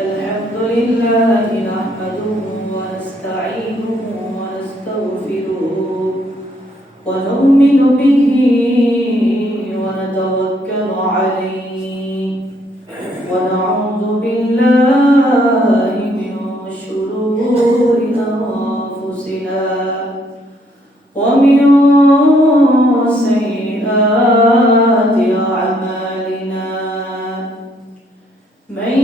الحمد لله نحمده ونستعينه ونستغفره ونؤمن به ونتوكل عليه ونعوذ بالله من شرور أنفسنا ومن سيئات أعمالنا من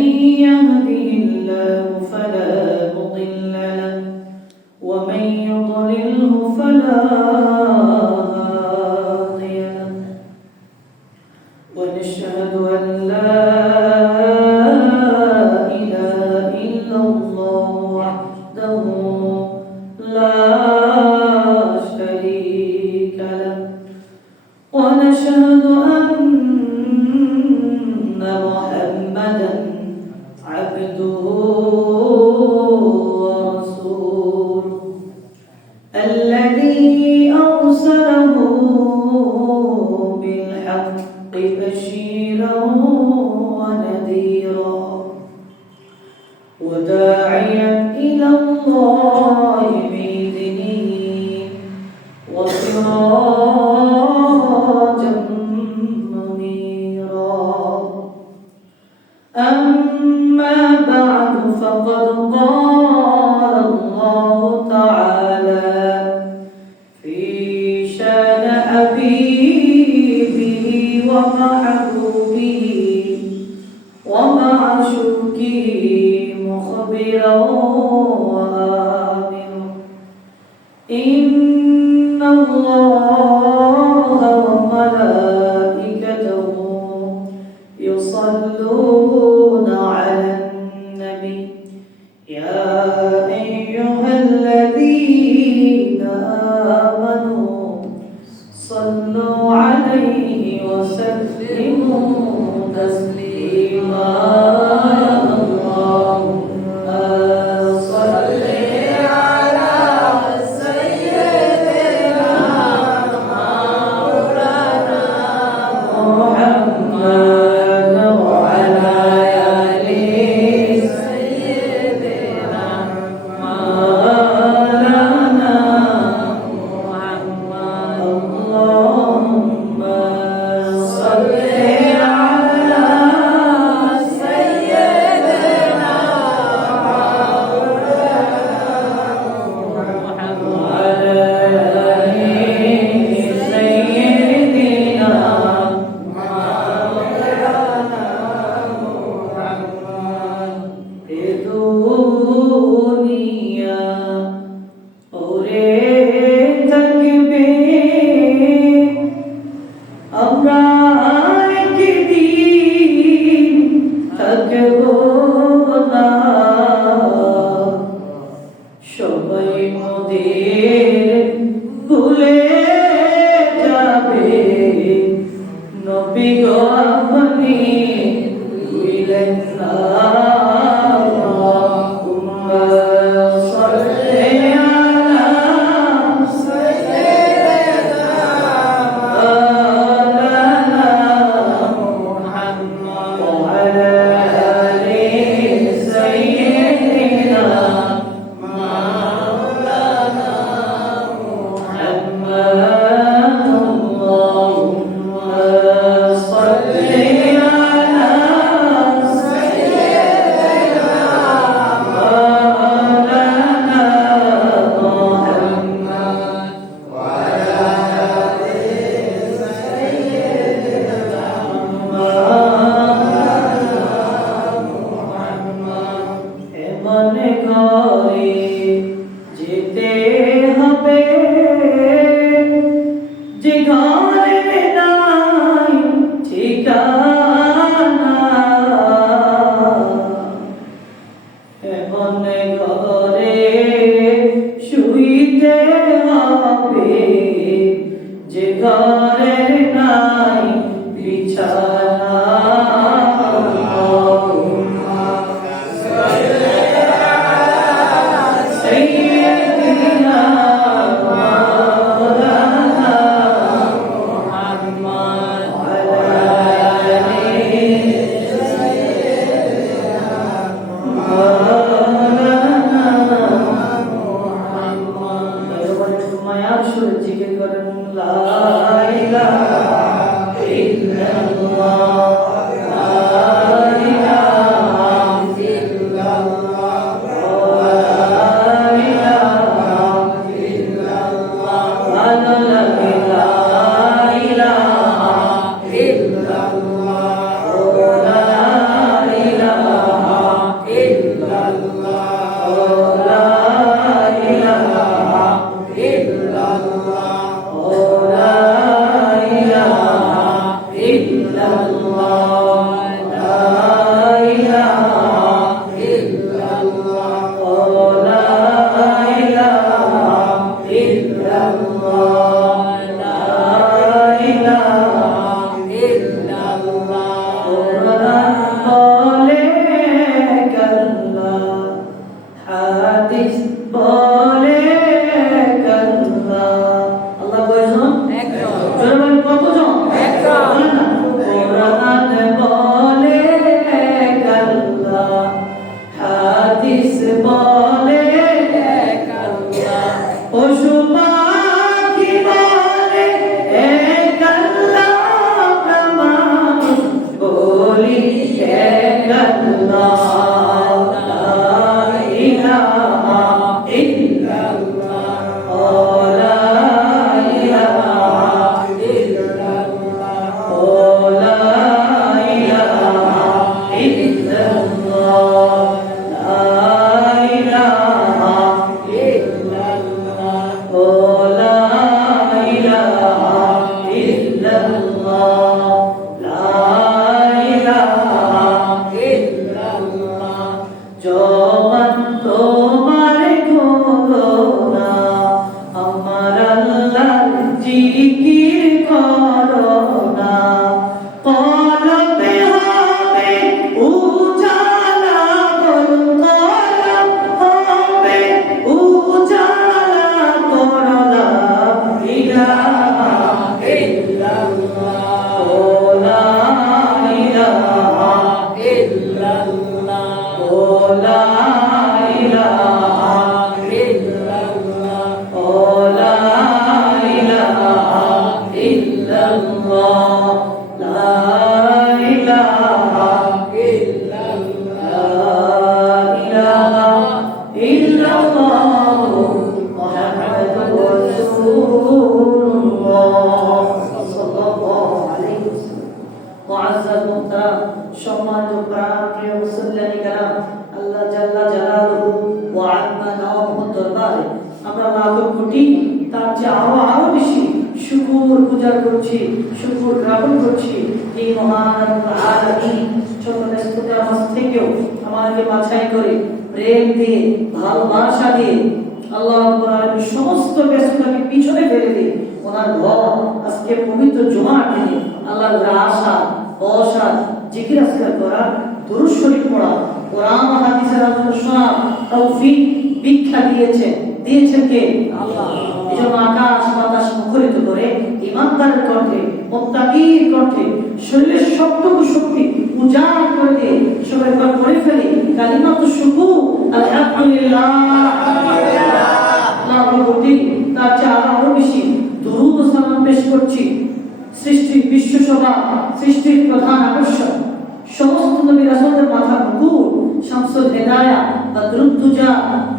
يهده الله فلا مضل له ومن يضلله فلا هادي له ونشهد أن لا إله إلا الله وحده لا شريك له ونشهد أن محمدا عبده ورسوله الذي أرسله بالحق بشيرا ونذيرا وداعيا إلى الله بإذنه وسراجا منيرا أما بعد فقد قال الله تعالى في شان حبيبه ومحبوبه ومعشوقه مخبرا وآمرا إن الله وملائكته يصلون على النبي يا أيها الذين آمنوا صلوا عليه وسلموا تسليما اللهم صل على سيدنا مولانا محمد وعلى آل سيدنا مولانا محمد اللهم صل على سيدنا محمد وعلى آل سيدنا এ দুনিয়া ওরে থাকবে আমরা একদিন থাকবো না সবাই মোদের ভুলে যাবে নবী গো আপনি ভুলেন না اللهم صل على سيدنا مولانا محمد وعلى آل سيدنا مولانا محمد اللهم صل على سيدنا مولانا محمد وعلى آل سيدنا محمد এমন করে যেতে হবে যে ঘরে নাই ঠিকানা এমন ঘরে শুইতে হবে যে ঘরে নাই বিছানা سيدنا مولانا محمد وعلى সম্মানিত প্রাণপ্রিয় মুসল্লিয়ানি کرام আল্লাহ জাল্লা জালালুহু ওয়া আযমা নাওয়াহু দরবারে আমরা লাখো কোটি তার চেয়ে আরো বেশি শুকর গুজার করছি, শুকর জ্ঞাপন করছি এই মহান আলামিন ছোট ব্যস্ততার মাঝ থেকেও আমাদেরকে বাছাই করে প্রেম দিয়ে ভালোবাসা দিয়ে আল্লাহ রাব্বুল আলামিন সমস্ত ব্যস্ততাকে পিছনে ফেলে দিয়ে ওনার ঘর আজকে পবিত্র জুমার দিনে আল্লাহর আশা বসা জিকির আজকার করা দুরূদ শরীফ পড়া কোরআন ও হাদিসের আলোচনা শোনা তৌফিক ভিক্ষা দিয়েছেন কে? আল্লাহ। এজন্য আকাশ বাতাস মুখরিত করে ইমানদারের কণ্ঠে মুত্তাকির কণ্ঠে শরীরের সবটুকু শক্তি উজাড় করে দিয়ে সবাই করে ফেলি কালিমাতু শুকর আলহামদুলিল্লাহ আল্লাহ প্রতি তার চেয়ে আরো বেশি দুরূদ ও সালাম পেশ করছি সৃষ্টির বিশ্বসভা সৃষ্টির প্রধান আকর্ষণ সমস্ত নবী রাসূলের মাথার মুকুট শামসুল হিদায়াহ বদরুদ দুজা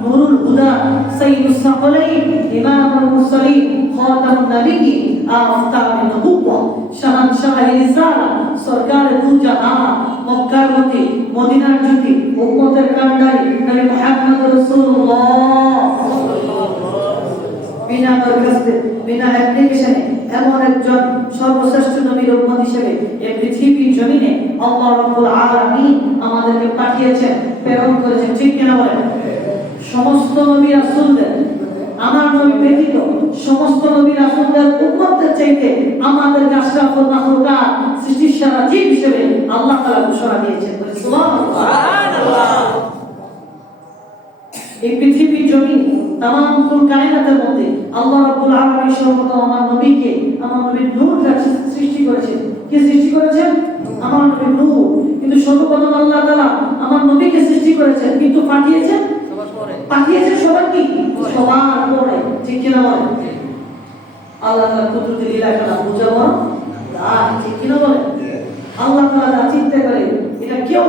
নূরুল হুদা সাইয়্যিদুস সাকলাইন ইমামুল মুরসালিন খাতামুন নবিয়্যিন আফতাবুন নবুওয়া শাহনশাহ রিসালা সরকার দু জাহান মক্কার জ্যোতি মদিনার জ্যোতি উম্মতের কান্ডারি নবী মুহাম্মদ রাসূলুল্লাহ বিনা দরখাস্তে বিনা অ্যাপ্লিকেশনে এমন একজন সর্বশ্রেষ্ঠ নবীর উম্মত হিসেবে এই পৃথিবীর জমিনে আল্লাহ রাব্বুল আলামিন আমাদেরকে পাঠিয়েছেন, প্রেরণ করেছেন, ঠিক কিনা বলেন? সমস্ত নবী রাসূলদের আমার নবী ব্যতীত সমস্ত নবী রাসূলদের উম্মতদের চাইতে আমাদের আশরাফুল মাখলুকাত সৃষ্টির সেরা জীব হিসেবে আল্লাহ তাআলা ঘোষণা দিয়েছেন। সুবহানাল্লাহ। এই পৃথিবীর জমিন তামাম কুল কায়নাতের মধ্যে আল্লাহ রাব্বুল আলামিন সর্বপ্রথম আমার নবীকে আমার নবীর নূর সৃষ্টি করেছেন। কে সৃষ্টি করেছেন? আমার নবীর নূর। কিন্তু সর্বপ্রথম আল্লাহ তাআলা আমার নবীকে সৃষ্টি করেছেন, কিন্তু পাঠিয়েছেন সবার কি? সবার পরে, ঠিক কিনা বলেন? আল্লাহ তাআলা কুদরতি লীলা খেলা বুঝাবো না, ঠিক কিনা বলেন? আল্লাহ তাআলা যা চিন্তা করে এটা কেউ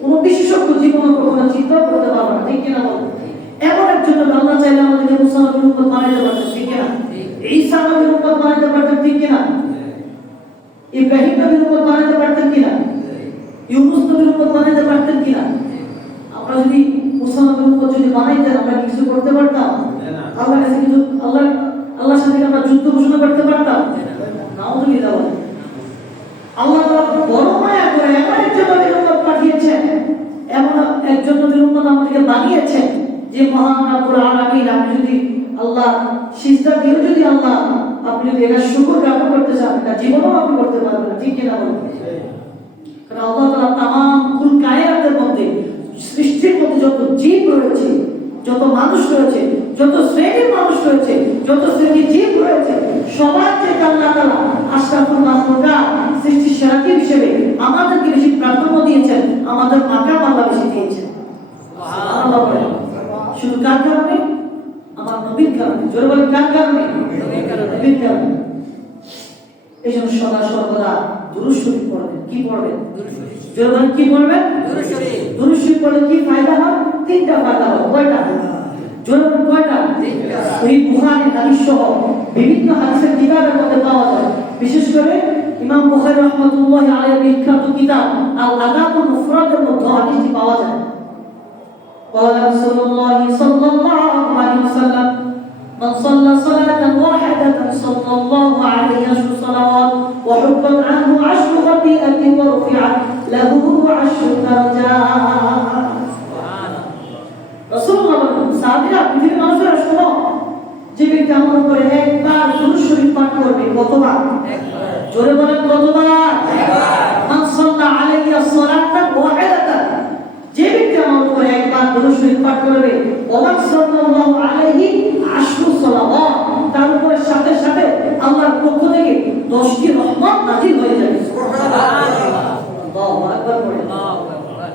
কোন বিশেষজ্ঞ জীবনে কখনো চিন্তা করতে পারবে না, ঠিক কিনা বলেন? এমন একজন আল্লাহ চাইলে আমাদেরকে মুসা নবীর উম্মত বানাইতে পারতেন, ঠিক কিনা? ঈসা নবীর উম্মত বানাইতে পারতেন, ঠিক কিনা? ইব্রাহিম নবীর উম্মত বানাইতে পারতেন কিনা? ইউনূস নবীর উম্মত বানাইতে পারতেন কিনা? আমরা যদি মুসা নবীর উম্মত যদি বানাইতেন আমরা কিছু করতে পারতাম? আল্লাহর কাছে কিছু আল্লাহর সাথে আমরা যুদ্ধ ঘোষণা করতে পারতাম? এমন একজন নবীর উম্মত আমাদেরকে বানিয়েছেন যে মহান রব্বুল আলামিন, আপনি যদি আল্লাহ সিজদা দিয়ে যদি আল্লাহ আপনি যদি এটা শুকর জ্ঞাপন করতে চান, এটা জীবনেও আপনি করতে পারবেন না, ঠিক কিনা বলুন? কারণ আল্লাহ তাআলা তামাম কুল কায়নাতের মধ্যে, সৃষ্টির মধ্যে যত জীব রয়েছে, যত মানুষ রয়েছে, যত শ্রেণীর মানুষ রয়েছে, যত শ্রেণীর জীব রয়েছে, সবার থেকে আল্লাহ তাআলা আশরাফুল মাখলুকাত, সৃষ্টির সেরা জীব হিসেবে আমাদেরকে বেশি প্রাধান্য দিয়েছেন, আমাদের মাকাম আল্লাহ বেশি দিয়েছেন। সুবহানাল্লাহ। শুধু কার কারণে? আমার নবীর কারণে। জোরে বলেন, কার কারণে? নবীর কারণে। এই জন্য সদা সর্বদা দুরূদ শরীফ পড়বেন। কি পড়বেন? জোরে বলেন, কি পড়বেন? দুরূদ শরীফ। দুরূদ শরীফ পড়লে কি ফায়দা হয়? তিনটা ফায়দা হয়। কয়টা? জোরে বলেন, কয়টা? তিনটা। এই বুখারী হাদিস সহ বিভিন্ন হাদিসের কিতাবের মধ্যে পাওয়া যায়। বিশেষ করে ইমাম বুখারী রাহমাতুল্লাহি আলাইহির বিখ্যাত কিতাব আল আদাবুল মুফরাদের মধ্যে হাদিসটি পাওয়া যায়। قال رسول الله صلى الله عليه وسلم من صلى صلاة واحدة صلى الله عليه 10 صلوات وحبت عنه 10 خطيئة ورفعت له 10 درجات. রাসূলুল্লাহ বলেন, সাহাবীরা, পৃথিবীর মানুষেরা শোনো, যে ব্যক্তি আমার উপরে একবার দুরূদ শরীফ পাঠ করবে, কতবার? একবার। জোরে বলেন, কতবার? একবার। মান সাল্লা আলাইয়া সালাতান ওয়াহিদাতান, যে ব্যক্তি আমার উপরে একবার দুরূদ শরীফ পাঠ করবে, ওয়া সাল্লাল্লাহু আলাইহি 10 সালাওয়াত, তার উপরে সাথে সাথে আল্লাহর পক্ষ থেকে 10টি রহমত নাযিল হয়ে যাবে। সুবহানাল্লাহ। আল্লাহু আকবার। আল্লাহু আকবার।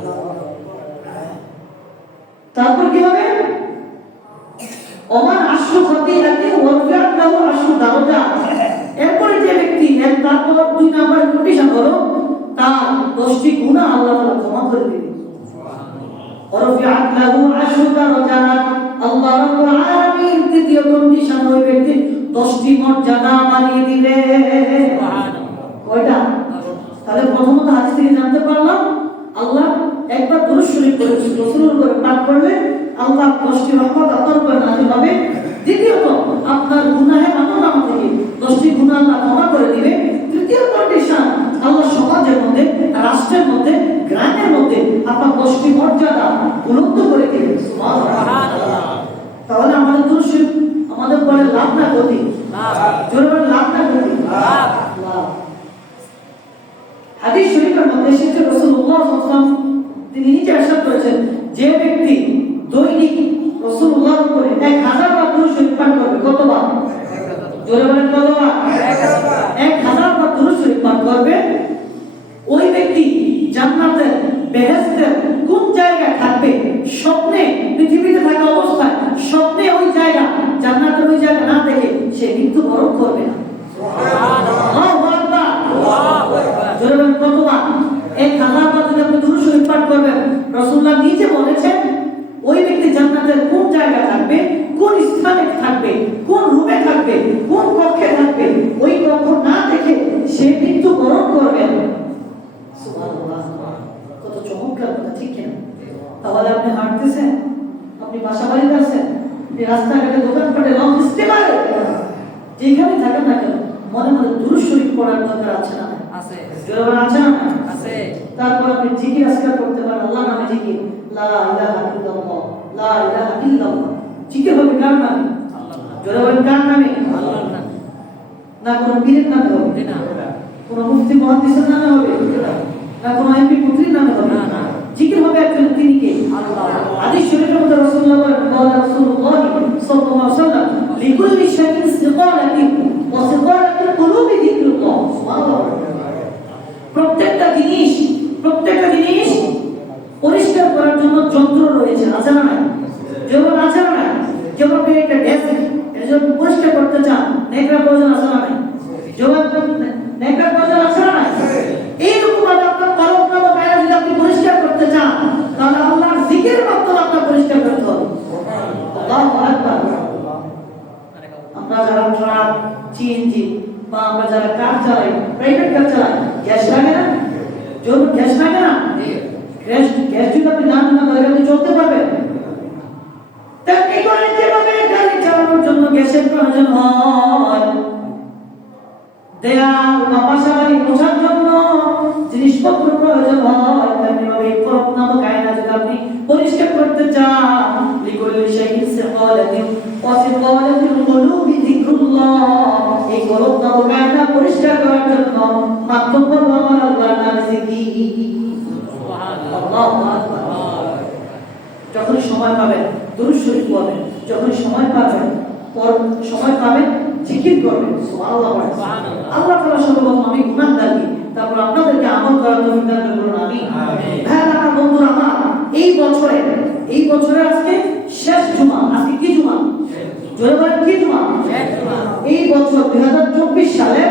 তারপর কি হবে? ওমান 10 খতিআতি ওয়ারফা'ত লাহু 10 দারাজাত। এরপরে যে ব্যক্তি তারপর 2 নাম্বার কন্ডিশন হলো তার 10টি গুনাহ আল্লাহ তাআলা ক্ষমা করে দিবেন। ওয়ারফা'ত লাহু 10 দারাজাত। আল্লাহ রাব্বুল আলামিন তৃতীয় কন্ডিশন, ওই ব্যক্তি 10টি মর্যাদা বাড়িয়ে দিবে। সুবহানাল্লাহ। কয়টা? তাহলে প্রথমত হাদিস থেকে জানতে পারলাম, আল্লাহ একবার দুরূদ শরীফ পড়ে রাসূলের উপরে পাঠ করলে আল্লাহ 10টি রহমত আপনার উপর নাযিল হবে। দ্বিতীয়ত, আপনার গুনাহের আমলনামা থেকে 10টি গুনাহ আল্লাহ ক্ষমা করে দিবে। তৃতীয় কন্ডিশন, আল্লাহ সমাজের মধ্যে, রাষ্ট্রের মধ্যে, গ্রামের মধ্যে আপনার 10টি মর্যাদা বুলন্দ করে দিবে। সুবহানাল্লাহ। তাহলে আমাদের দুরূদ শরীফ আমাদের পরে লাভ না ক্ষতি? লাভ। জোরে বলেন, লাভ না ক্ষতি? লাভ। লাভ। হাদিস শরীফের মধ্যে এসেছে, রাসূলুল্লাহ সাল্লাল্লাহু আলাইহি ওয়াসাল্লাম তিনি নিজে ইরশাদ করেছেন, যে ব্যক্তি দৈনিক রাসূলুল্লাহর উপরে 1000 বার দুরূদ শরীফ পাঠ করবে, কতবার? জোরে বলেন, কতবার? 1000 বার দুরূদ শরীফ পাঠ করবে, ওই ব্যক্তি জান্নাতের বেহেশতের কোন জায়গায় থাকবে, স্বপ্নে, পৃথিবীতে থাকা অবস্থায় স্বপ্নে ওই জায়গা, জান্নাতের ওই জায়গা না দেখে সে মৃত্যুবরণ করবে না। সুবহানাল্লাহ। আল্লাহু আকবার। আল্লাহু আকবার। জোরে বলেন, কতবার? 1000 বার যদি আপনি দুরূদ শরীফ পাঠ করবেন, রাসূলুল্লাহ নিজে বলেছেন ওই ব্যক্তি জান্নাতের কোন জায়গায় থাকবে, কোন স্থানে থাকবে, কোন রুমে থাকবে, কোন কক্ষে থাকবে, ওই কক্ষ না দেখে সে মৃত্যুবরণ করবে। সুবহানাল্লাহ। কত চমৎকার কথা, ঠিক কিনা? তাহলে আপনি হাঁটতেছেন, আপনি বাসা বাড়িতে আছেন, আপনি রাস্তাঘাটে, দোকানপাটে, লং স্টেমারে, যেখানে থাকেন না কেন, মনে মনে দুরূদ শরীফ পড়ার দরকার আছে না? আছে। জোরে বলেন, আছে না? আছে। তারপর আপনি জিকির আজকার করতে পারেন, আল্লাহর নামে জিকির, লা ইলাহা ইল্লাল্লাহ, লা ইলাহা ইল্লাল্লাহ। জিকির হবে কার নামে? আল্লাহর নামে। জোরে বলেন, কার নামে? আল্লাহর নামে। না কোনো পীরের নামে হবে না, কোনো মুফতি মুহাদ্দিসের নামে হবে না, কোনো এমপি মন্ত্রীর নামে হবে না। জিকির হবে একজন, তিনি কে? আল্লাহ। হাদিস শরীফের মধ্যে রাসূলুল্লাহ বলেন, রাসূলুল্লাহ সাল্লাল্লাহু আলাইহি ওয়াসাল্লাম, লিকুল্লি শাইইন সিকালাতিন ওয়া সিকালাতুল কুলুবি যিকরুল্লাহ। সুবহানাল্লাহ। প্রত্যেকটা জিনিস পরিষ্কার করার জন্য যন্ত্র রয়েছে, আছে না? যেমন আছে না, যেমন আপনি একটা ডেস্ক এর জন্য পরিষ্কার করতে চান, নেকড়া প্রয়োজন আছে না? যেমন নেকড়া প্রয়োজন আছে না? এইরকম ভাবে আপনার কলম নামা বাইরে যদি আপনি পরিষ্কার করতে চান, তাহলে আল্লাহর জিকিরের মাধ্যমে আপনার পরিষ্কার করতে হবে। আল্লাহু আকবার। আমরা যারা ট্রাক, সিএনজি বা আমরা যারা কার চালাই, প্রাইভেট কার চালাই, গ্যাস লাগে না? যখন গ্যাস লাগে না, গ্যাস যদি আপনি জানেন না, তাহলে আপনি চলতে পারবেন? তেমনি করে যেভাবে গাড়ি চালানোর জন্য গ্যাসের প্রয়োজন হয়, দেয়াল বা বাসাবাড়ি মোছার জন্য জিনিসপত্র প্রয়োজন হয়, তেমনিভাবে কলব নামক আয়না যদি আপনি পরিষ্কার করতে চান, লিকুল্লি শাইইন সিকালাতিন ওয়া সিকালাতুল কুলুবি যিকরুল্লাহ, এই কলব নামক আয়না পরিষ্কার করার জন্য মাধ্যম হলো আমার আল্লাহর নাম জিকির। সুবহানাল্লাহ, আল্লাহু আকবার। যখন সময় পাবেন দুরূদ শরীফ পড়বেন, যখন সময় পাবেন জিকির করবেন। সুবহানাল্লাহ, সুবহানাল্লাহ। আল্লাহ তাআলা সর্বপ্রথম আমি গুনাহগারী, তারপর আপনাদেরকে আমল করার তৌফিক দান করুন, আমিন। হ্যাঁ আমার বন্ধুরা, আমার এই বছরে আজকে শেষ জুমা। আজকে কি জুমা? জোরে বলেন, কি জুমা? শেষ জুমা। এই বছর 2024 সালে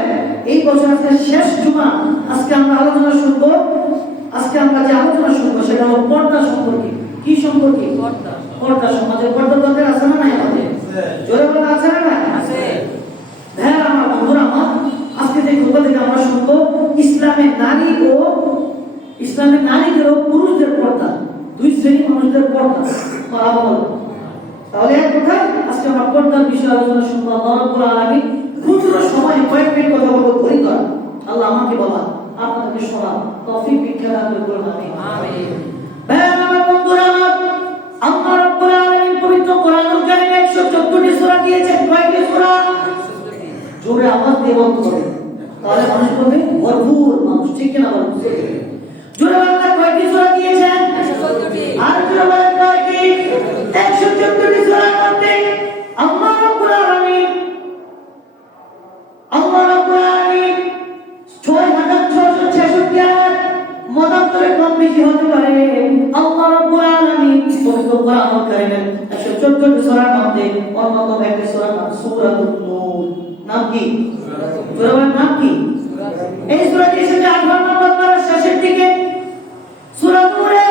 এই বছর আজকে শেষ জুমা। আজকে আমরা আলোচনা শুনবো। আজকে আমরা যে আলোচনা শুনবো সেটা হলো পর্দা সম্পর্কে। কি সম্পর্কে? পর্দা। সমাজের পর্দা দরকার আছে না নাই আমাদের? জোরে বলেন, আছে না নাই? আছে। হ্যাঁ আমার বন্ধুরা, আমার আজকে যে খুতবা থেকে আমরা শুনবো ইসলামের নারীদের ও পুরুষদের পর্দা, দুই শ্রেণীর মানুষদের পর্দা। তাহলে এক কথায় আজকে আমরা পর্দার বিষয়ে আলোচনা শুনবো। আল্লাহ রাব্বুল আলামিন ক্ষুদ্র সময় কয়েক মিনিট কথা বলবো, ধৈর্য ধরা। আল্লাহ আমাকে বলা, আপনাদেরকে শোনা তৌফিক ভিক্ষা দান করুন, আমিন। হ্যাঁ আমার বন্ধুরা, আল্লাহ রাব্বুল আলামিন পবিত্র কোরআনুল কারীমে 114টি সূরা দিয়েছেন। কয়টি সূরা? জোরে আওয়াজ দিয়ে বলতে হবে, তাহলে মানুষ বলবে ভরপুর মানুষ, ঠিক কিনা বলুন? জোরে আল্লাহ কয়টি সূরা দিয়েছেন? 114টি। আর জোরে বলেন কয়টি? 114টি সূরার মধ্যে আল্লাহ রাব্বুল আলামিন 6666 আয়াত মতান্তরে কম বেশি হতে পারে। আল্লাহ রাব্বুল আলামিন পবিত্র কোরআনুল কারীমের 114টি সূরার মধ্যে অন্যতম একটি সূরার নাম সূরাতুন নূর। নাম কি? সূরার নাম কি? এই সূরাটি এসেছে 18 নম্বর পারার শেষের দিকে। সূরা নূরে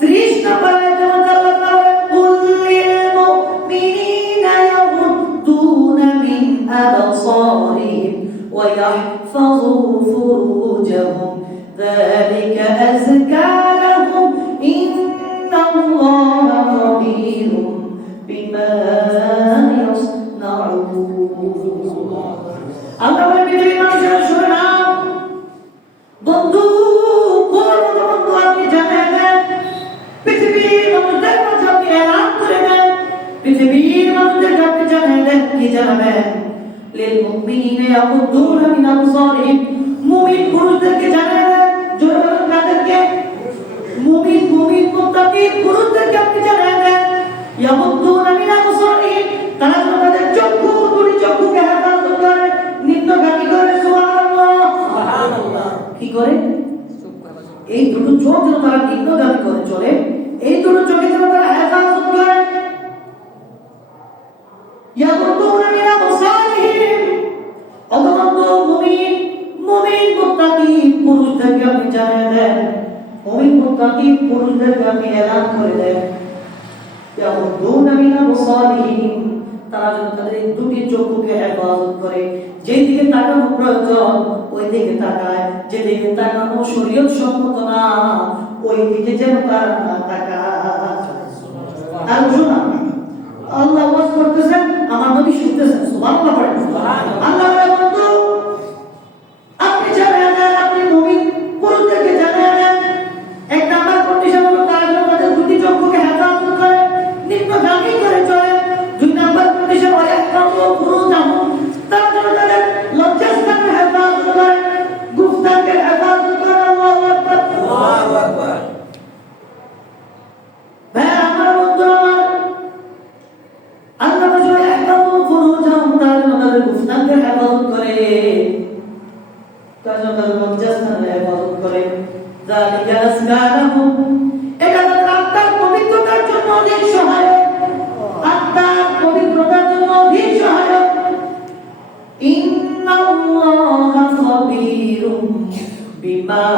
30 নম্বর আয়াতে আল্লাহ তাআলা বলেন, কুল লিল মুমিনিনা ইয়াগুদ্দুনা মিন আবসারিহিম ওয়া ইয়াহফাযু ফুরুজাহুম যালিকা আযকা লাহুম ইন্নাল্লাহা খাবীরুম বিমা ইয়াসনাউন। আল্লাহ বলে, পৃথিবীর মানুষেরা শুনে নাও, বন্ধু আপনি জানেন, পৃথিবীর মানুষদের মাঝে আপনি এলান করে দেন, পৃথিবীর মানুষদের আপনি জানাবেন, কি জানাবেন? লিল মুমিনিনা ইয়াগুদ্দুনা মিন আবসারিহিম, মুমিন পুরুষদেরকে জানাবেন। জোরে বলেন, কাদেরকে? মুমিন মুত্তাকি পুরুষদেরকে আপনি জানাবেন। ইয়াগুদ্দুনা মিন আবসারিহিম, তারা যেন তাদের দুটি চক্ষুকে হেফাজত করে, নিম্নগামী করে। সুবহানাল্লাহ, সুবহানাল্লাহ। কি করে? এই দুটো চোখ যেন তারা নিম্নগামী করে চলে, এই দুটো চোখে যেন তারা হেফাজত করে। ইয়াগুদ্দুনা মিন আবসারিহিম, অতঃপর মুমিন মুত্তাকি পুরুষদেরকে আপনি জানিয়ে দেন, মুমিন মুত্তাকি পুরুষদেরকে আপনি এলান করে দেন। ইয়াগুদ্দুনা মিন আবসারিহিম, তারা যেন তাদের দুটি চোখকে হেফাজত করে, যেদিকে তাকানো প্রয়োজন ওই দিকে তাকায়, যেদিকে তাকানো শরীয়ত সম্মত না ওই দিকে যেন তারা না তাকায়। আর শোনা, আল্লাহ ওয়াজ করতেছেন, আমার নবী শুনতেছেন। সুবহানাল্লাহ, সুবহানাল্লাহ। আল্লাহ বন্ধু আপনি জানেন, আপনি মুমিন পুরুষদেরকে জানেন, এক নাম্বার কন্ডিশন হলো তারা যেন তাদের দুটি চোখকে হেফাজত করে, নিম্নগামী করে চলে। দুই নাম্বার কন্ডিশন হয় ইয়াহফাযু ফুরুজাহুম, তারা যেন তাদের লজ্জাস্থানের হেফাজত করে, গুফতানকে হেফাজত করে। আল্লাহু আকবার, আল্লাহু আকবার। ভাই আমার বন্ধুরা, আল্লাহ বলে ইয়াহফাযু ফুরুজাহুম, তারা যেন তাদের গুফতানকে হেফাজত করে, তারা যেন তাদের লজ্জাস্থানের হেফাজত করে। যালিকা আযকা লাহুম, এটা তাদের আত্মার পবিত্রতার জন্য অধিক সহায়ক, আত্মার পবিত্রতার জন্য অধিক সহায়ক। ইন্নাল্লাহা খাবীরুম বিমা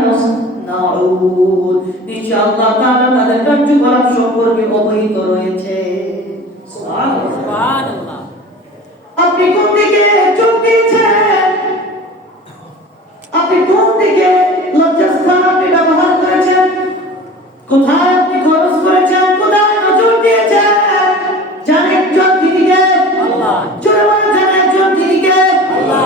ইয়াসনাউন, ইনশাআল্লাহ তাআলা তাদের কার্যকলাপ সম্পর্কে অবহিত রয়েছে। সুবহানাল্লাহ। আপনি কোন দিকে চোখ দিয়েছেন? আপনি কোন দিকে লজ্জাস্থান আপনি ব্যবহার করেছেন? কোথায় আপনি খরচ করেছেন? কোথায় নজর দিয়েছেন? জানেন একজন দিকে? আল্লাহ। জোরে বলেন, জানেন একজন দিকে? আল্লাহ।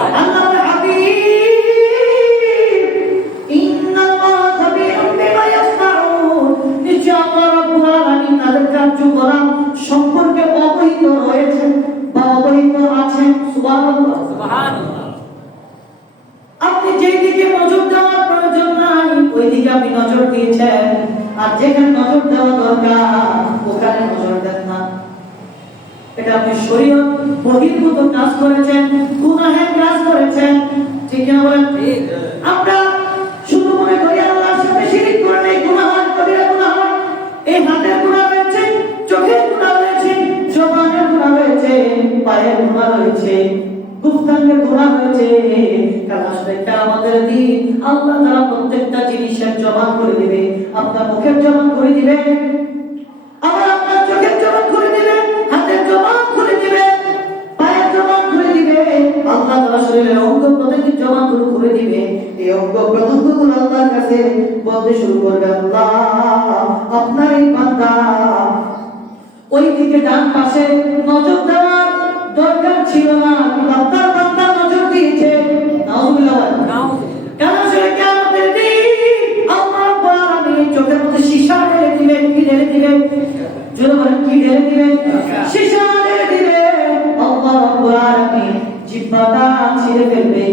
নজর দেওয়ার প্রয়োজন নাই ওইদিকে আপনি নজর দিয়েছেন, আর যেখানে নজর দেওয়া দরকার ওখানে নজর দেন না। এটা আপনি শরীয়ত বহির্ভূত কাজ করেছেন, গুনাহের কাজ করেছেন। ঠিক না বলেন? আমরা শুধু মনে করি আল্লাহর সাথে শিরক করলে গুনাহ হয়, কবিরা গুনাহ হয়। এই হাতের গুনাহ রয়েছে, চোখের গুনাহ রয়েছে, জবানের গুনাহ রয়েছে, পায়ের গুনাহ রয়েছে, গুপ্তাঙ্গের গুনাহ রয়েছে। কারণ আসলে কিয়ামতের দিন আল্লাহ তাআলা প্রত্যেকটা জিনিসের জবান করে দিবে। আপনার মুখের জবান করে দিবে, আবার আপনার চোখের জবান করে দিবে, হাতের জবান করে দিবে, পায়ের জবান করে দিবে। আল্লাহ তাআলা শরীরের অঙ্গ প্রত্যঙ্গের জবান করে দিবে। এই অঙ্গ প্রত্যঙ্গগুলো আল্লাহর কাছে বলতে শুরু করবে, আল্লাহ আপনার এই বান্দা ওই দিকে ডান পাশে নজর দেওয়ার দরকার ছিল না, কিন্তু আপনার বান্দা নজর দিয়েছে। নাউযুবিল্লাহ। কারণ আসলে কিয়ামতের দিন আল্লাহ রাব্বুল আলামিন চোখের মধ্যে সীসা ঢেলে দিবেন। কি ঢেলে দিবেন? জোরে বলেন, কি ঢেলে দিবেন? সীসা ঢেলে দিবেন। আল্লাহ রাব্বুল আলামিন জিহ্বাটা ছিঁড়ে ফেলবে।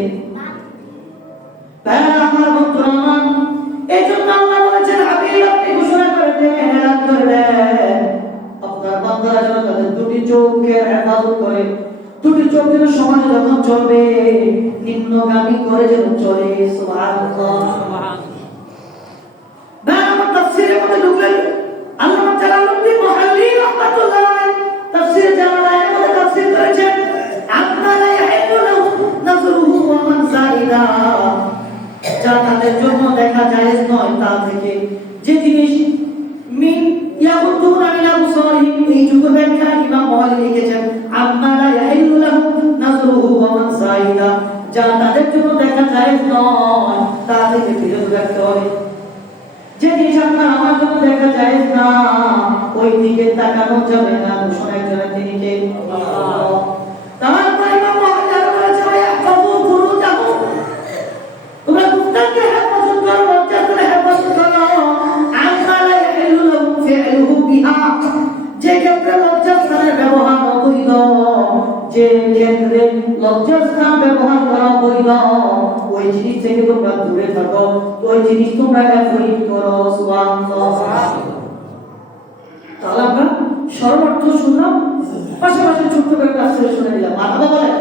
তাই আমার বন্ধুরা আমার, এই জন্য আল্লাহ বলেছেন, হাবিব আপনি ঘোষণা করে দেন, এলান করে দেন, আপনার বান্দারা যেন তাদের দুটি চোখের হেফাজত করে। দুটি চোখ যেন সমানে যখন চলবে নিম্নগামী করে যেন চলে। সুবহানাল্লাহ। আমার তাফসীরের মধ্যে ঢুকলেন আল্লামা জালালউদ্দিন মুহাল্লি রাহমাতুল্লাহ আলাইহি তাফসীরে জালালাইনের মধ্যে তাফসীর করেছেন, আপনারা ইয়াহিলু নাযরুহু ওয়া মান যাইদা, যা তাদের জন্য দেখা জায়েজ নয় তা থেকে যে জিনিস মিন ইয়াহুদুনা মিন আবসারিহিম, এই যুগ ব্যাখ্যা ইমাম মুহাল্লি লিখেছেন, আপনারা ইয়াহিলু লাহু নাযরুহু ওয়া মান যাইদা, যা তাদের জন্য দেখা জায়েজ নয় তা থেকে বিরত রাখতে হবে। যে জিনিস আপনার আমার জন্য দেখা যায় না ওই দিকে তাকানো যাবে না। ঘোষণা করেন তিনি কে? আল্লাহ। তারপর ইমাম মুহাল্লি বলেছেন, ইয়াহফাযু ফুরুজাহু, তোমরা গুপ্তাঙ্গের হেফাজত করো, লজ্জাস্থানের হেফাজত করো। আম্মা লা ইয়াহিলু লাহু ফি'লুহু বিহা, যে ক্ষেত্রে লজ্জাস্থানের ব্যবহার অবৈধ, যে ক্ষেত্রে লজ্জাস্থান ব্যবহার করা অবৈধ, ওই জিনিস থেকে তোমরা দূরে থাকো, ওই জিনিস তোমরা অ্যাভয়েড করো। সুবহানাল্লাহ। তাহলে আমরা সর্বার্থ শুনলাম, পাশাপাশি ছোট্ট করে তাফসীর শুনে নিলাম। মারহাবা বলেন।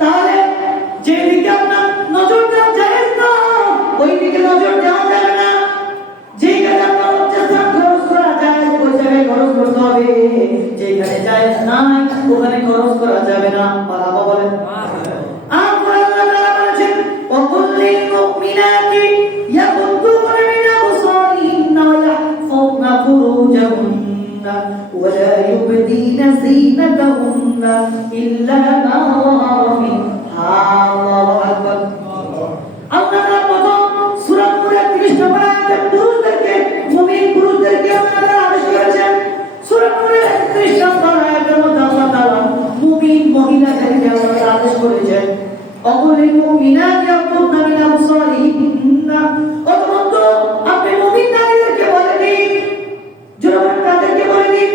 তাহলে যে দিকে আপনার নজর দেওয়া জায়েজ না ওই দিকে নজর দেওয়া যাবে না। যেখানে আপনার লজ্জাস্থান খরচ করা যায় ওই জায়গায় খরচ করতে হবে, যেখানে জায়েজ নাই ওখানে খরচ করা যাবে না। মারহাবা বলেন। وقل للمؤمنات يغضضن من أبصارهن ويحفظن فروجهن ولا يبدين زينتهن إلا ما ظهر منها। الله أكبر। আপনারা প্রথম সূরা নূরের 30 নম্বর আয়াতে পুরুষদেরকে, মুমিন পুরুষদেরকে আপনারা আদেশ করেছেন। সূরা নূরের 31 নম্বর আয়াতের মধ্যে আল্লাহ তাআলা মুমিন মহিলাদেরকে আপনারা আদেশ করেছেন, وقل للمؤمنات يغضضن من أبصارهن। অতঃপর আপনি মুমিন নারীদেরকে বলে দিন, জোরে তাদেরকে বলে দিন,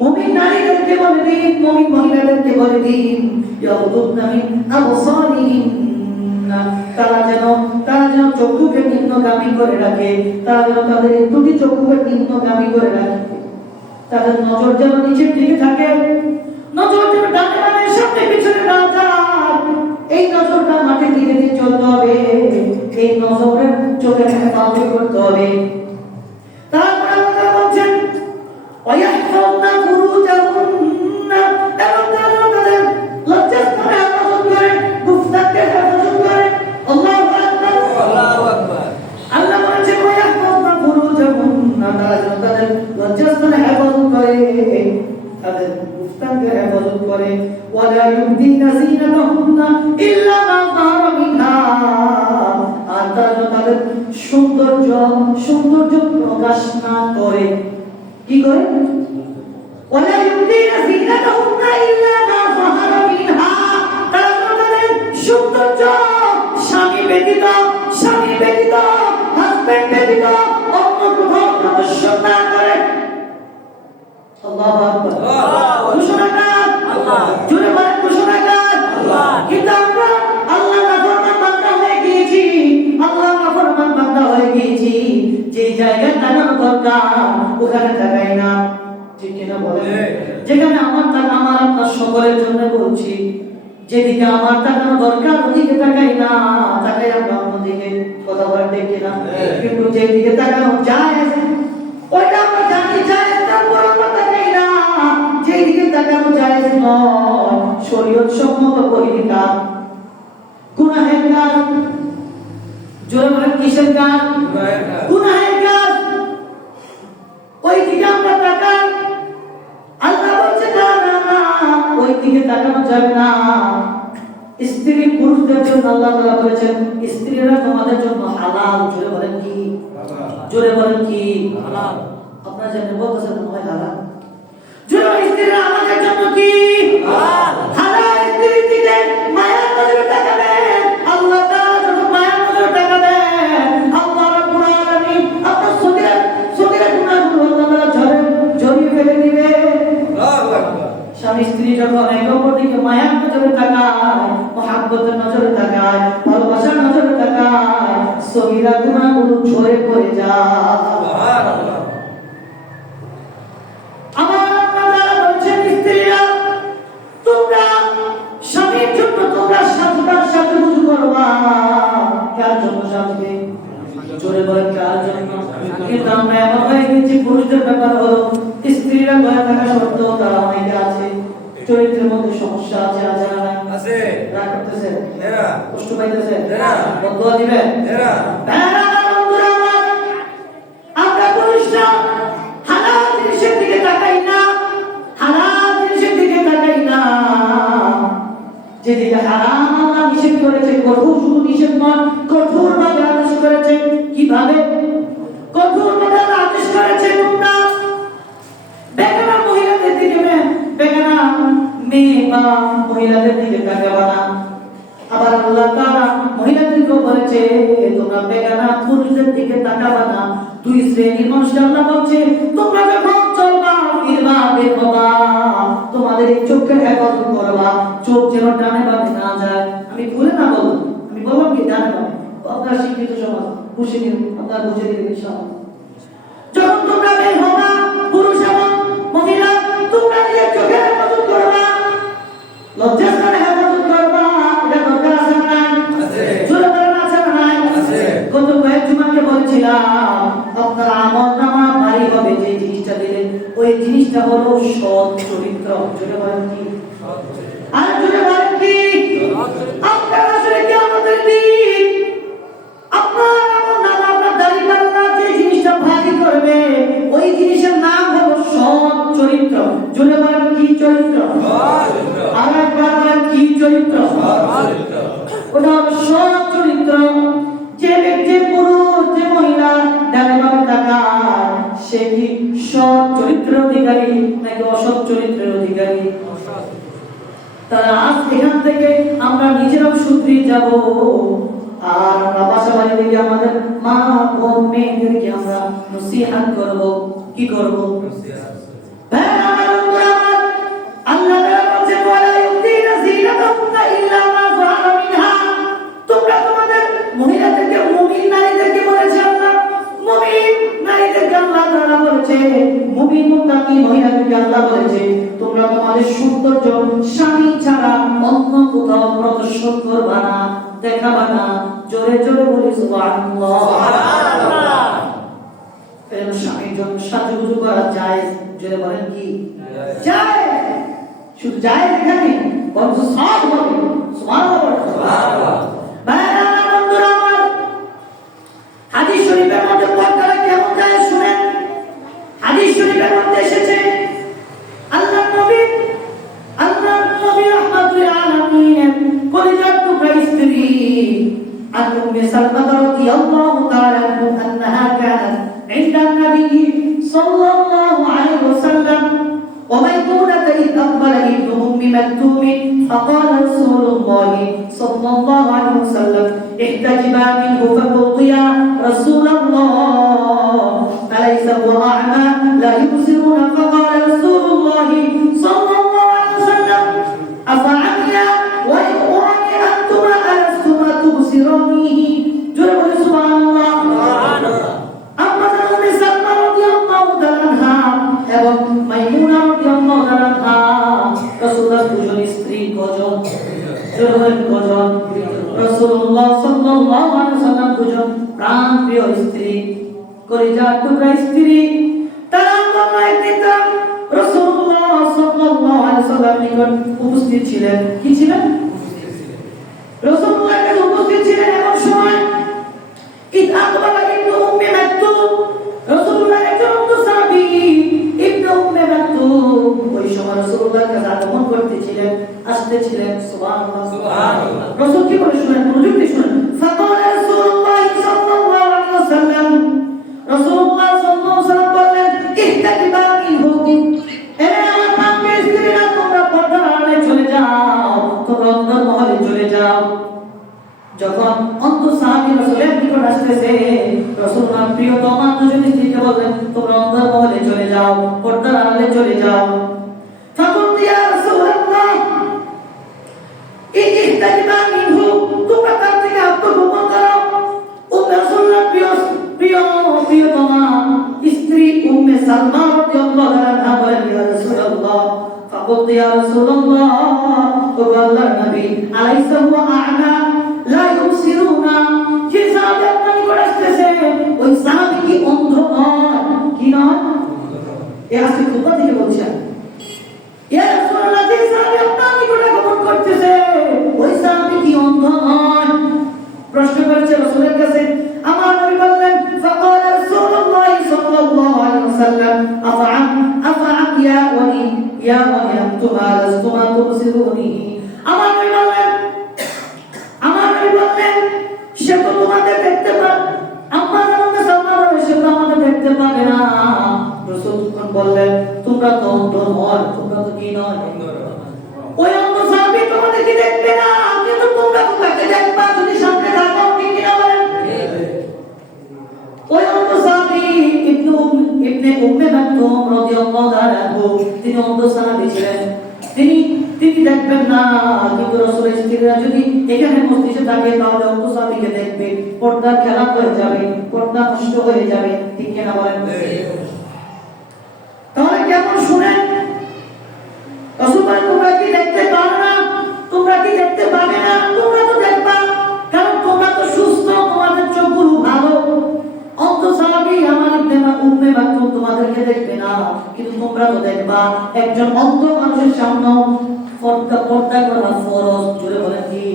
মুমিন নারীদেরকে বলে দিন, মুমিন মহিলাদেরকে বলে দিন, يغضضن من أبصارهن, তারা যেন চক্ষুকে নিম্নগামী করে রাখে, তারা যেন তাদের দুটি চক্ষুকে নিম্নগামী করে রাখে, তাদের নজর যেন নিচের দিকে থাকে, নজর যেন ডানে বামে সামনে পিছনে না যায়। এই নজরটা মাটির দিকে দিয়ে চলতে হবে, এই নজরের চোখের হেফাজত করতে হবে। তারপর আল্লাহ বলছেন, ওয়ায়াহফাযনা ফুরুজাহুন্না, এবং তারা তাদের লজ্জাস্থানের হেফাজত করে, গুফতাঙ্গের হেফাজত করে। আল্লাহু আকবার, আল্লাহু আকবার। আল্লাহ বলেছেন, ওয়ায়াহফাযনা ফুরুজাহুন্না, তারা তাদের লজ্জাস্থানের হেফাজত করে, তাদের গুফতাঙ্গের হেফাজত করে। ওয়ালা ইউবদিনা যিনাতাহুন্না ইল্লা মা যাহারা মিনহা, আর তারা তাদের সৌন্দর্য প্রকাশ না করে। কি করে? ওয়ালা ইউবদিনা যিনাতাহুন্না ইল্লা মা যাহারা মিনহা, তারা তাদের সৌন্দর্য স্বামী ব্যতীত, হাজবেন্ড ব্যতীত অন্য কোথাও প্রদর্শন না করে। আল্লাহু আকবার। ঘোষণাকার আল্লাহ, জোরে বলেন ঘোষণাকার আল্লাহ। কিন্তু আমরা আল্লাহ নাফরমান বান্দা হয়ে দরকার ওখানে তাকাই না, ঠিক কিনা বলেন? যেখানে আমার টাকা আমার আপনার সকলের জন্য বলছি, যেদিকে আমার তাকানো দরকার ওদিকে তাকাই না, তাকাই আমরা অন্যদিকে। কথা বলেন ঠিক কিনা? কিন্তু যেদিকে তাকানো যায় ওইটা আমরা জানি যায়, তারপর আমরা তাকাই না। যেদিকে তাকানো যায় নয়, শরীয়ত সম্মত করিনি কাজ, গুনাহের কাজ। জোরে বলেন কিসের কাজ? গুনাহের কাজ। ওই দিকে আমরা তাকাই, আল্লাহ বলছে না না না, ওই দিকে তাকানো যাবে না। স্ত্রী পুরুষদের জন্য আল্লাহ তাআলা বলেছেন স্ত্রীরা তোমাদের জন্য হালাল। জোরে বলেন কি? জোরে বলেন কি? হালাল। আপনারা জানেন বলতেছেন হয় হালাল। জোরে বলেন স্ত্রীরা আমাদের জন্য কি? হালাল। হালাল স্ত্রীর দিকে মায়ার নজরে তাকাবেন, আল্লাহ তাআলা যখন মায়ার নজরে তাকাবেন, আল্লাহ রাব্বুল আলামিন আপনার সগীরা গুনাহগুলো আল্লাহ তাআলা ঝরিয়ে ফেলে দিবে। আল্লাহু আকবার। স্বামী স্ত্রী যখন একে অপরের দিকে মায়ার নজরে তাকায়, মহব্বতের নজরে তাকায়, ভালোবাসার নজরে তাকায়, সগীরা গুনাহগুলো ঝরে পড়ে যায়। সুবহানাল্লাহ। আমার আল্লাহ তাআলা বলেছেন স্ত্রীরা তোমরা স্বামীর জন্য তোমরা সাজবার সাথে ওযু করবা। কার জন্য সাজবে? জোরে বলেন কার জন্য? কিন্তু আমরা এমন হয়ে গেছি, পুরুষদের ব্যাপার হলো স্ত্রীরা ভয় থাকা সত্ত্বেও তারা অনেকে আছে চরিত্রের মধ্যে সমস্যা আছে, আছে না নাই? আছে। রাগ করতেছে, কষ্ট পাইতেছে, বদদুয়া দিবে, আমরা পুরুষরা হালাল জিনিসের দিকে তাকাই না, হালাল জিনিসের দিকে তাকাই না। যেদিকে হারাম আল্লাহ নিষেধ করেছে, কঠোর শুধু নিষেধ নয়, কঠোর ভাবে আদেশ করেছে। কিভাবে? কঠোর ভাবে আদেশ করেছে তোমরা বেগানা মহিলাদের দিকে, বেগানা মেয়ে বা মহিলাদের দিকে তাকাবা না। আবার আল্লাহ তাআলা মহিলাদেরকে বলেছে তোমরা বেগানা পুরুষদের দিকে তাকাবা না। দুই শ্রেণীর মানুষকে আল্লাহ বলছে তোমরা যখন চলবা ফিরবা বের হবা তোমাদের এই চোখের হেফাজত করবা, চোখ যেন ডানে বামে না যায়। আমি ভুলে না বললাম, আমি বললাম কি ডানে বামে, আপনারা শিক্ষিত সমাজ বুঝে নিন, আপনারা বুঝে নিন ইনশাআল্লাহ। যখন তোমরা বের হবা পুরুষ এবং মহিলা, তোমরা নিজের চোখের হেফাজত করবা, লজ্জাস্থানে হেফাজত করবা। এটা দরকার আছে না নাই? আছে। জোরে বলেন আছে না নাই? আছে। গত কয়েক জুমাকে বলছিলাম আপনার আমলনামা ভারী হবে যে জিনিসটা দিলেন, ওই জিনিসটা হলো সৎ চরিত্র। জোরে বলেন কি? সৎ চরিত্র। আর জোরে বলেন কি? আপনার আসলে কি আমাদের দিন আপনার আমলনামা আপনার দাড়ি-পাল্লা যে জিনিসটা ভারী করবে, ওই জিনিসের নাম হলো সৎ চরিত্র। জোরে বলেন কি চরিত্র? সৎ চরিত্র। আর একবার বলেন কি চরিত্র? সৎ চরিত্র। ওটা হলো সৎ চরিত্র। যে ব্যক্তি পুরুষ যে মহিলা ডানে বামে তাকায় সে কি সৎ চরিত্রের অধিকারী নাকি অসৎ চরিত্রের অধিকারী? তারা আজ এখান থেকে আমরা নিজেরাও শুধরে যাব, আর আমরা পাশাপাশি থেকে আমাদের মা বোন মেয়েদেরকে আমরা নসিহত করব। কি করব? আল্লাহ বলছে ওয়ালা ইউতিনা যিনাতাহুন্না ইল্লা মা যাহারা মিনহা। তোমরা তোমাদের মহিলাদেরকে, মুমিন নারীদেরকে বলেছে আল্লাহ, মুমিন নারীদেরকে আল্লাহ তাআলা বলেছে, মুমিন মুত্তাকি মহিলাদেরকে আল্লাহ বলেছে তোমরা তোমাদের সৌন্দর্য স্বামী ছাড়া অন্য কোথাও প্রদর্শন করবা না, দেখাবা না। জোরে জোরে বলি সুবহানাল্লাহ। সুবহানাল্লাহ। এর স্বামীর জন্য সাজুগুজু করা যায়? জোরে বলেন কি যায়? শুধু যায় এখানে বরং সব হবে। সুবহানাল্লাহ। সুবহানাল্লাহ। বন্ধুরা আমার, হাদিস শরীফের মধ্যে পর্দাটা কেমন যায় শুনেন। হাদিস শরীফের মধ্যে এসেছে আল্লাহর নবী রাহমাতুল আলামিন কলিজার টুকরা স্ত্রী আন উম্মে সালমা রাদিয়াল্লাহু তাআলা আনহা কানাত عند النبي صلى الله عليه وسلم وميمونة إذ أقبل ابن أم مكتوم فقال رسول الله صلى الله عليه وسلم احتجبا منه فقلت يا رسول الله أليس هو أعمى لا يبصرون؟ فقال رسول الله صلى الله عليه وسلم أفعمي وإخواني أنتما ألستما تبصرانه؟ جرب سبحان الله. أما أم سلمى رضي কয়জন? রাসূলুল্লাহ সাল্লাল্লাহু আলাইহি ওয়াসাল্লাম দুজন প্রাণ প্রিয় স্ত্রী, কলিজার টুকরা স্ত্রী। তারা একদিন রাসূলুল্লাহ সাল্লাল্লাহু আলাইহি ওয়াসাল্লাম নিকট উপস্থিত ছিলেন। কি ছিলেন? রাসূলুল্লাহ এর উপস্থিত ছিলেন। এমন সময় ইদ আকবারা ইবনে উম্মে মাকতুম, রাসূলুল্লাহ একজন সাহাবী ইবনে উম্মে মাকতুম ওই সময় রাসূলুল্লাহর কাছে আগমন করতেছিলেন, আসতেছিলেন। সুবহানাল্লাহ, সুবহানাল্লাহ। রাসূল কি বলে শুনেন, মনোযোগ দিয়ে শুনেন। ফাকালা রাসূলুল্লাহ সাল্লাল্লাহু আলাইহি ওয়াসাল্লাম, রাসূলুল্লাহ সাল্লাল্লাহু আলাইহি ওয়াসাল্লাম বললেন, ইহতাকিবানি হুকুম, এ আমার পাপে স্ত্রীরা তোমরা পর্দার আড়ালে চলে যাও, তোমরা অন্তর্মহলে চলে যাও। যখন অন্ত সাহাবী রাসূলের নিকট আসতেছে, রাসূলুল্লাহ প্রিয়তমা দুজন স্ত্রীকে বললেন, তোমরা অন্তর্মহলে চলে যাও, পর্দার আড়ালে চলে যাও। ফাকুলতু ইয়া রাসূলুল্লাহ ইহতাকিবানি হুকুম, তোমরা তার থেকে আত্মগোপন করো। রাসূলুল্লাহ প্রিয়তমা স্ত্রী উম্মে সালমা রাদিয়াল্লাহু আনহা বলেন, ইয়া রাসূলুল্লাহ, ফাকুলতু ইয়া রাসূলুল্লাহ, ও আল্লাহর নবী, আলাইসা হুয়া আ'মা লা ইউবসিরুনা, যে সাহাবী আপনার নিকট আসতেছে ওই সাহাবী কি অন্ধ নয়? কি নয়? এই আজকে খুতবা থেকে বলছেন, ইয়া রাসূলুল্লাহ, যে সাহাবী আপনার নিকট আগমন করতেছে ওই সাহাবী কি অন্ধ নয়? প্রশ্ন করেছে রাসূলের কাছে। আমার নবী বললেন, ফাকালা রাসূলুল্লাহ সাল্লাল্লাহু আলাইহি ওয়াসাল্লাম, আফআম ইয়া ওয়ালি আনতুমা লাস্তুমা তুবসিরুনি। আমার নবী বললেন, সে তো তোমাদের দেখতে পাবে, আমার নামে সালমান সে তো আমাদের দেখতে পাবে না। রাসূল বললেন, তোমরা তো অন্ধ নয়, তোমরা তো কি নয়? ওই অন্ধ সাহাবী তোমাদেরকে দেখবে না, কিন্তু তোমরা তাকে দেখবা যদি সামনে থাকো। ঠিক কি না বলেন? ওই অন্ধ সাহাবী ইবনে উম্মে মাকতুম রাদিয়াল্লাহু তাআলা আনহু, তিনি অন্ধ সাহাবী ছিলেন। তিনি দেখবেন না, কিন্তু রাসূলের স্ত্রীরা যদি এখানে মসজিদে থাকে তাহলে অন্ধ সাহাবীকে দেখবে, পর্দার খেলা হয়ে যাবে, পর্দা নষ্ট হয়ে যাবে। ঠিক কি না বলেন? তাহলে কেমন শুনেন, রাসূল বলেন, তোমরা কি দেখতে পারো না? তোমরা কি দেখতে পাবে না? তোমরা তো দেখবা, কারণ তোমরা তো সুস্থ, তোমাদের চোখগুলো ভালো। অন্ধ সাহাবী আমার ইবনে উম্মে মাকতুম তোমাদেরকে দেখবে না, কিন্তু তোমরা তো দেখবা। একজন অন্ধ মানুষের সামনে পর্দা করা ফরজ। জোরে বলেন কি?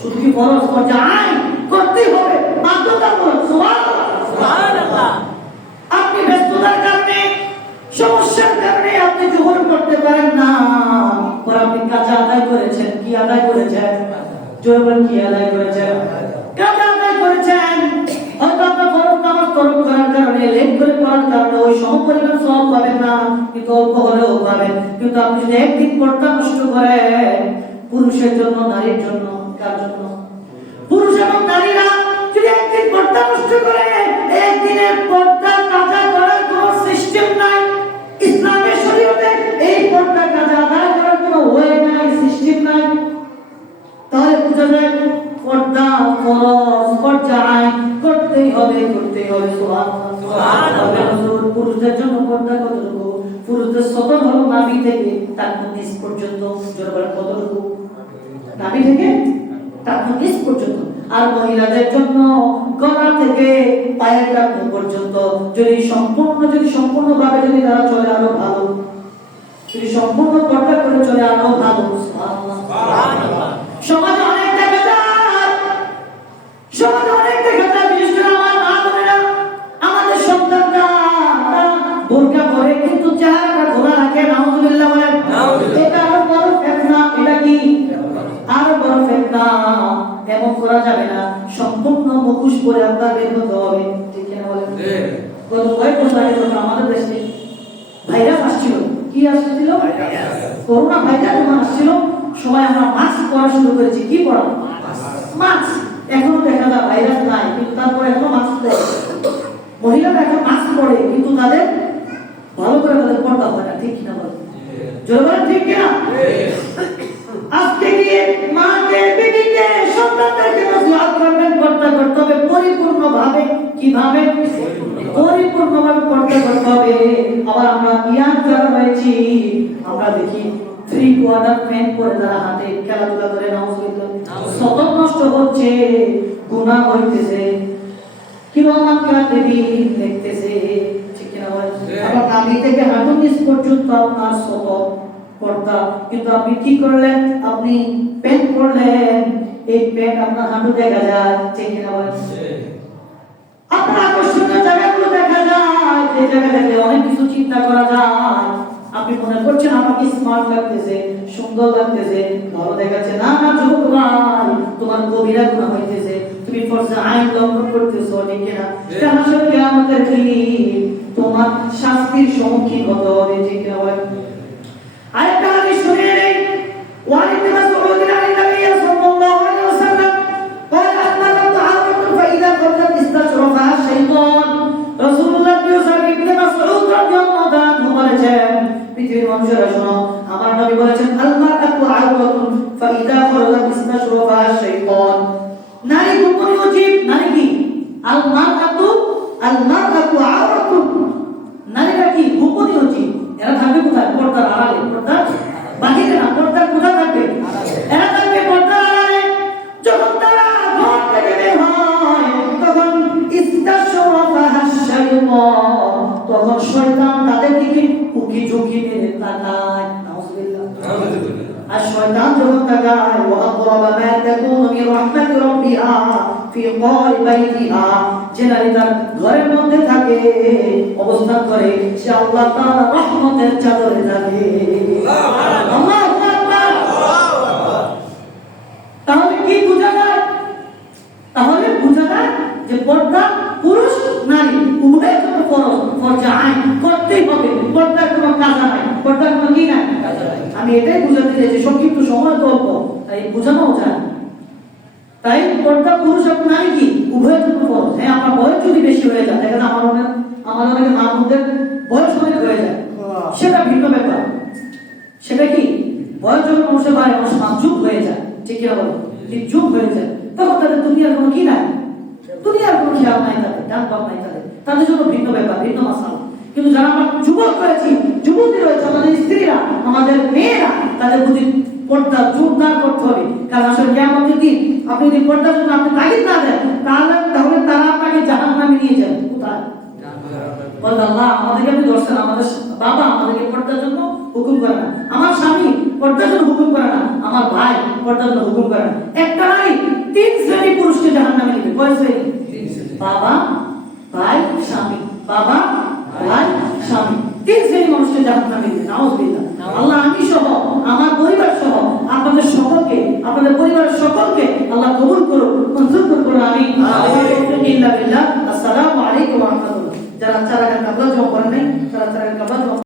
শুধু কি ফরজ, পর্দা আইন করতেই হবে, বাধ্যতামূলক। সুবহানাল্লাহ। আপনি ব্যস্ততার কারণে, সমস্যার কারণে আপনি জোহর করতে পারেন না, পর আপনি কাজা আদায় করেছেন। কি আদায় করেছেন? জোরে বলেন, কি আদায় করেছেন? কাজা আদায় করেছেন। হয়তো আপনার ফরজ নামাজ তরক করার কারণে, লেট করে পড়ার কারণে ওই সমপরিমাণ সওয়াব পাবেন না, কিন্তু অল্প হলেও পাবেন। কিন্তু আপনি যদি একদিন পর্দা নষ্ট করেন, পুরুষের জন্য, নারীর জন্য, কার জন্য? পুরুষ এবং নারীরা যদি একদিন পর্দা নষ্ট করে, একদিনের পর্দা কাজা করার কোনো সিস্টেম নাই ইসলামের শরীয়তে। এই পর্দা কাজা আদায় করার কোনো ওয়ে নাই, সিস্টেম নাই। তাহলে বুঝা যায় পর্দা ফরজ, পর্দা আইন করতেই হবে, করতেই হবে। সুবহানাল্লাহ। পুরুষদের জন্য পর্দা কতটুকু? পুরুষদের সতর হলো নাভি থেকে টাকনু নিচ পর্যন্ত। জোরে বলেন, কতটুকু? নাভি থেকে টাকনু নিচ পর্যন্ত। আর মহিলাদের জন্য গলা থেকে পায়ের টাকনু পর্যন্ত। যদি সম্পূর্ণভাবে যদি তারা চলে, আরো ভালো। যদি সম্পূর্ণ পর্দা করে চলে, আরো ভালো। সুবহানাল্লাহ, সুবহানাল্লাহ। সমাজে অনেক দেখা যায়, বিশেষ করে আমার মা বোনেরা, আমাদের সন্তানরা বোরকা পরে কিন্তু চেহারাটা খোলা রাখে। নাউযুবিল্লাহ বলেন। এটা আরো বড় ফিতনা। এটা কি? আরো বড় ফিতনা। এমন করা যাবে না, সম্পূর্ণ মুখোশ পরে আপনার বের হতে হবে। ঠিক না বলেন? গত কয়েক বছর আগে যখন আমাদের দেশে ভাইরাস আসছিল, কি আসছিল? করোনা ভাইরাস যখন আসছিল, সবাই আমরা মাস্ক পরা শুরু করেছি। কি পরা? মাস্ক। এখনো দেখা যায় ভাইরাস নাই, কিন্তু তারপরে এখনো মাস্ক পরে। মহিলারা এখন মাস্ক পরে, কিন্তু তাদের ভালো করে তাদের পর্দা হয় না। ঠিক কিনা বলেন? জোরে বলেন, ঠিক কিনা? আজকে গিয়ে মাকে, বিবিকে, সন্তানদেরকে নসিহত করবেন, পর্দা করতে হবে পরিপূর্ণভাবে। কিভাবে? পরিপূর্ণভাবে পর্দা করতে হবে। আবার আমরা ইয়াং যারা রয়েছি, আমরা দেখি 3/4 প্যান্ট পরে তারা হাঁটে, খেলাধুলা করে, নাউজুবিল্লাহ, সতত নষ্ট হচ্ছে, গুনাহ হইতেছে, কিরামান কাতিবিন লিখতেছে, ঠিক কিনা বলেন? আবার নাভি থেকে হাঁটু নিচ পর্যন্ত আপনার সতত পর্দা, কিন্তু আপনি কি করলেন? আপনি প্যান্ট পরলেন, এই প্যান্ট আপনার হাঁটু দেখা যায়, ঠিক কিনা বলেন? আপনার আকর্ষণীয় জায়গাগুলো দেখা যায়, যে জায়গা দেখলে অনেক কিছু চিন্তা করা যায়। আপনি মনে করছেন আমাকে স্মার্ট লাগতেছে, সুন্দর লাগতেছে, ভালো দেখাচ্ছে, না না যুবক ভাই, তোমার কবিরা গুনাহ হইতেছে, তুমি ফরজে আইন লঙ্ঘন করতেছো, ঠিক কিনা? কারণ আসলে কিয়ামতের দিন তোমার শাস্তির সম্মুখীন হতে হবে, ঠিক কিনা বলেন? আরেকটা হাদিস শুনিয়ে নেই, ওয়ান ইবনে মাসউদ রাদিয়াল্লাহু সাল্লাল্লাহু আলাইহি ওয়াসাল্লাম قال أحمد عورة فإذا قدت استشرفها الشيطان। রাসূলুল্লাহ ইবনে মাসউদ রাদিয়াল্লাহু তাআলা বলেছেন, পৃথিবীর মানুষেরা শোনো, আমার নবী বলেছেন, আল মারআতু আওরাতুন ফাইদা খরাজাত ইস্তাশরাফা আশ-শাইতান। নারী গোপনীয় জীব, নারী কি? আল মারআতু আওরাতুন, নারীরা কি? গোপনীয় জীব। এরা থাকবে কোথায়? পর্দার আড়ালে, পর্দার বাহিরে না, পর্দার কোথায় থাকবে? এরা থাকবে পর্দার আড়ালে। যখন তারা ঘর থেকে বের হয় তখন ইস্তাশরাফা আশ-শাইতান, তখন শয়তান তাদের দিকে উকি ঝুঁকি মেরে তাকায়, নাউজুবিল্লাহ। আর শয়তান যখন তাকায়, ওয়া আকরাবা মা তাকুনু মিন রাহমাতি রাব্বিহা ফি ক্বারি বাইতিহা, যে নারী তার ঘরের মধ্যে থাকে, অবস্থান করে, সে আল্লাহ তাআলার রহমতের চাদরে থাকে। আল্লাহু আকবার। তাহলে কি বোঝা যায়? তাহলে বোঝা যায় যে পর্দা পুরুষ নারী উভয়ের জন্য ফরজ, ফরজে আইন করতেই হবে, পর্দার কোনো কাজা নাই, পর্দার কোনো কি নাই। আমি এটাই বুঝাতে চাইছি, সংক্ষিপ্ত সময় তো অল্প, তাই বোঝানো যায়। তাই পর্দা পুরুষ এবং নারী কি উভয়ের জন্য ফরজ। হ্যাঁ, আমার বয়স যদি বেশি হয়ে যায়, দেখেন আমার অনেক মামুদের বয়স অনেক হয়ে যায়, সেটা ভিন্ন ব্যাপার। সেটা কি বয়স যখন মানুষের বাড়ে, মানুষ যুগ হয়ে যায়, ঠিক কিনা বলো? যুগ হয়ে যায়, তখন তাদের দুনিয়ার কোনো কি নাই, দুনিয়ার কোনো খেয়াল নাই, তাদের ডান বাম নাই, তাদের জন্য ভিন্ন ব্যাপার, ভিন্ন মাসালা। কিন্তু যারা আমরা যুবক রয়েছি, যুবতী রয়েছে, আমাদের স্ত্রীরা, আমাদের মেয়েরা, তাদের প্রতি পর্দা জোরদার করতে হবে। কারণ আসলে কিয়ামতের দিন আপনি যদি পর্দার জন্য আপনি তাগিদ না দেন, তাহলে তারা আপনাকে জাহান্নামে নিয়ে যাবে। কোথায়? বলেন, আল্লাহ আমাদেরকে আপনি ধরছেন, আমাদের বাবা আমাদেরকে পর্দার জন্য হুকুম করে না, আমার স্বামী পর্দার জন্য হুকুম করে না, আমার ভাই পর্দার জন্য হুকুম করে না। একটা নাই, 3 শ্রেণী পুরুষকে জাহান্নামে নিবে। কয় শ্রেণী? বাবা, ভাই, স্বামী। বাবা, ভাই, স্বামী, 3 শ্রেণী মানুষকে জাহান্নামে নিবে। নাউজুবিল্লাহ। আল্লাহ আমি সহ, আমার পরিবার সহ, আপনাদের সকলকে, আপনাদের পরিবারের সকলকে আল্লাহ কবুল করুন, মঞ্জুর করুন। আমিন। আসসালামু আলাইকুম ওয়া রাহমাতুল্লাহ। যারা 4 রাকাত কাবলা জমা করেন নাই, তারা 4 রাকাত কাবলা